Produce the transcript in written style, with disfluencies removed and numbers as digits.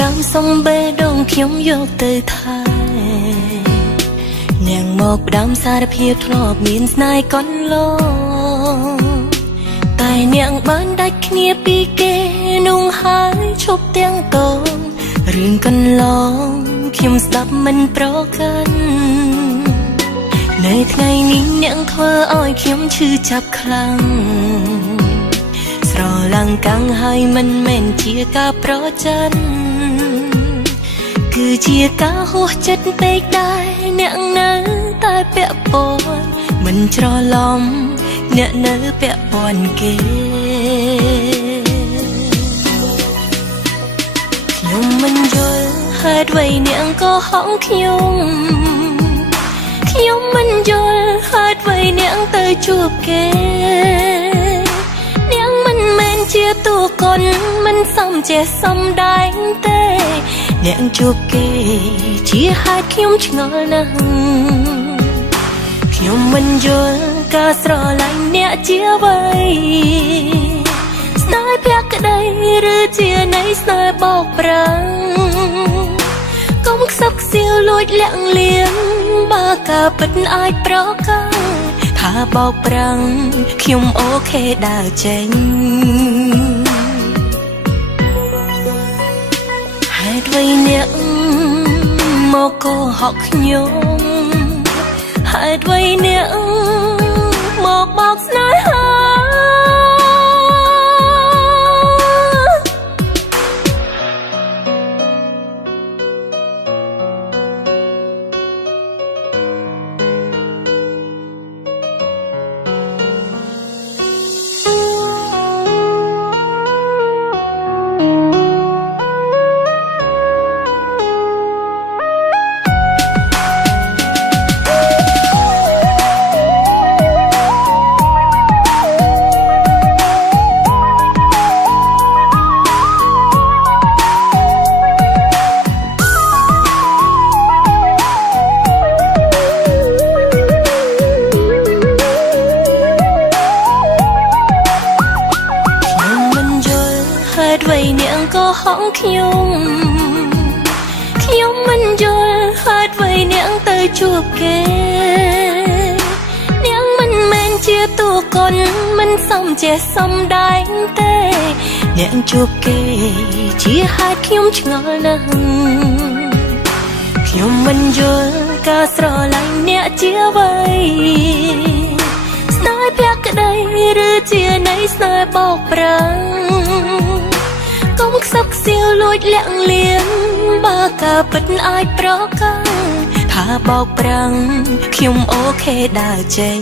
ដើមសុំបេះដូងខ្ញុំយកទៅថែនាងមកផ្ដាំសារភាពធ្លាប់មានស្នេហ៍កន្លងតែនាងបានដាច់គ្នាពីគេនោះហើយឈប់ទាំងតងរឿងកន្លងខ្ញុំស្ដាប់មិនប្រកាន់នៅថ្ងៃនេះនាងធ្វើឲ្យខ្ញុំឈឺចាប់ខ្លាំងស្រឡាំងកាំងហើយមិនមែនជាការប្រច័ណ្ឌគឺជាការហួសចិត្តពេកដែរអ្នកនៅតែពាក់ព័ន្ធមិនច្រឡំអ្នកនៅពាក់ព័ន្ធគេខ្ញុំមិនយល់ហេតុអ្វីអ្នកក៏ហៅខ្ញុំមិនយល់ហេតុអ្វីអ្នកទៅជួបគេអ្នកមិនមែនជាតួកុនមិនសមចេះសំដែងទេអ្នកជួបគេជាហេតុខ្ញុំឆ្ងល់ណាស់ខ្ញុំមិនយល់ការស្រឡាញ់អ្នកជាអ្វីស្នេហ៍ភក្តីឬជានៃស្នេហ៍បោកប្រាំងកុំខ្សឹបខ្សៀវលួចលាក់លៀងបើការពិតអាចប្រកាន់ថាបោកប្រាំងខ្ញុំអូខេដើរចេញហេតុអ្វីអ្នកមកកុហកខ្ញុំហេតុអ្វីអ្នកមកបោកស្នេហាអ្នកក៏ហៅខ្ញុំមិនយល់ហេតុអ្វីអ្នកទៅជួបគេអ្នកមិនមែនជាតួកុនមិនសមចេះសំដែងទេអ្នកជួបគេជាហេតុខ្ញុំឆ្ងល់ណាស់ខ្ញុំមិនយល់ការស្រឡាញ់អ្នកជាអ្វីស្នេហ៍ភក្តីឬជានៃស្នេហ៍បោកប្រាំងកុំខ្សឹបខ្សៀវលួចលាក់លៀងបើការពិតអាចប្រកាន់ថាបោកប្រាំងខ្ញុំអូខេដើរចេញ